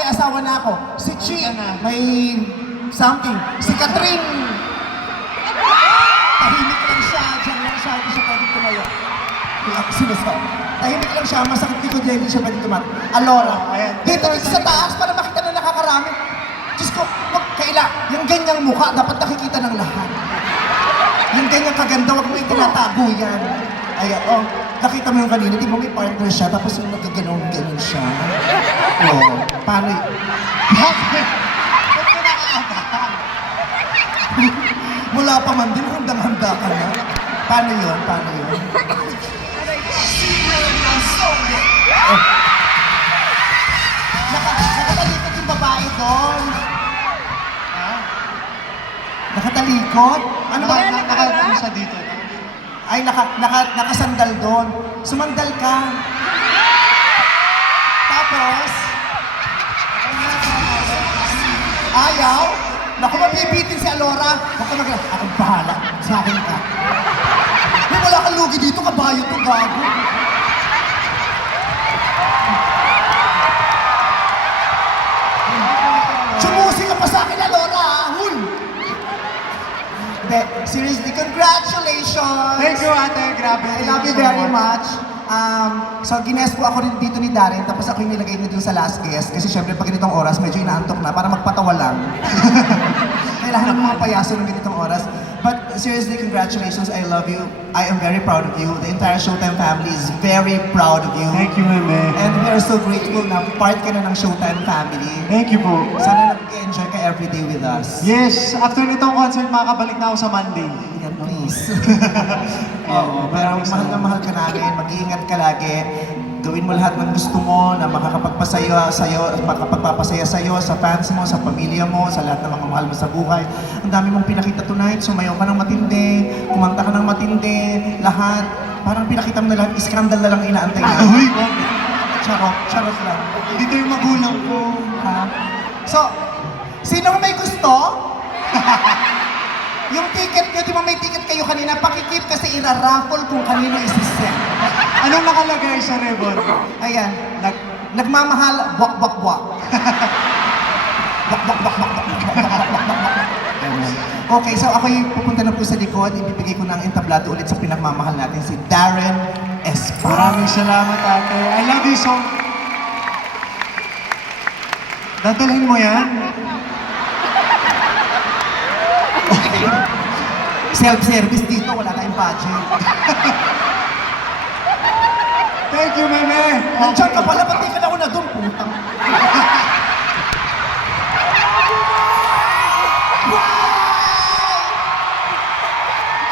may asawa na ako. Si Chi, may something. Si Catherine, tahimik lang siya. Diyan lang siya, hindi siya pwedeng tumayo. Wala ko sinasabi. Tahimik lang siya, masakit dito dyan, hindi siya pwedeng tumayo. Alora, dito sa taas para makita na nakakarami. Diyos ko, wag yung ganyang mukha, dapat nakikita ng lahat. Yung ganyang kaganda, wag mo itinatago yan. Ayan, oh, nakita mo yung kanina, di ba may partner siya, tapos yung nagaganon-ganon siya. Oo, paano yun? Bakit? Ba't ka nakaabahan? Mula pa man din, handang-handa ka na. Paano yun? Paano yun? Oh. Nakatalikod yung babae doon. Ha? Nakatalikod? Ano ba? Nakatalikod siya dito. Ay, nakasandal doon. Sumandal ka. Tapos, ayaw. Naku, mabibitin si Alora. Naku, akong bahala. Sa akin ka. May wala kang lugi dito, kabayo to, gago. Sumusi ka pa sa akin, Alora, Hul! Seriously, congratulations! Thank you, ate. Grabe. I love you very much. So, gines po ako rin dito ni Darren, tapos ako yung nilagay niya dun sa last guest. Kasi syempre, pag ganitong oras, medyo inaantok na para magpatawa lang. Kailangan ng mga payaso ng ganitong oras. But seriously, congratulations. I love you. I am very proud of you. The entire Showtime family is very proud of you. Thank you, meme. And we are so grateful na part ka na ng Showtime family. Thank you po. Sana nag-enjoy ka everyday with us. Yes, after nitong concert, makakabalik na ako sa Monday. Yan, please. Oo, pero mahal na mahal ka namin. Mag-iingat ka lagi. Gawin mo lahat ng gusto mo na makakapagpasaya sa'yo, makakapagpapasaya sa'yo, sa fans mo, sa pamilya mo, sa lahat ng mga mahal mo sa buhay. Ang dami mong pinakita tonight, sumayaw ka ng matindi, kumanta ka ng matindi, lahat. Parang pinakita mo na lahat, iskandal na lang inaantay na. Uy, Charot lang. dito yung magulang ko. Ha? So, sino may gusto? Yung ticket nyo, di ba may ticket kayo kanina, pakikip kasi ira-raffle kung kanino isi-send. Anong nakalagay sa ribbon? Ayan, nagmamahal, buwak-buwak-buwak. Okay, so ako yung pupunta na po sa likod, ibibigay ko ng entablado ulit sa pinagmamahal natin, si Darren Espa. Maraming salamat, ate. I love you so. Dadalhin mo yan? Self-service dito, wala tayong budget. Thank you, meme. Nandiyan ka pala, ba't di ka na una doon, putang?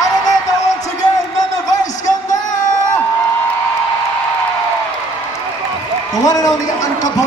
Ano na ito once again, Meme Vice Ganda! The one and only Ann Cabot.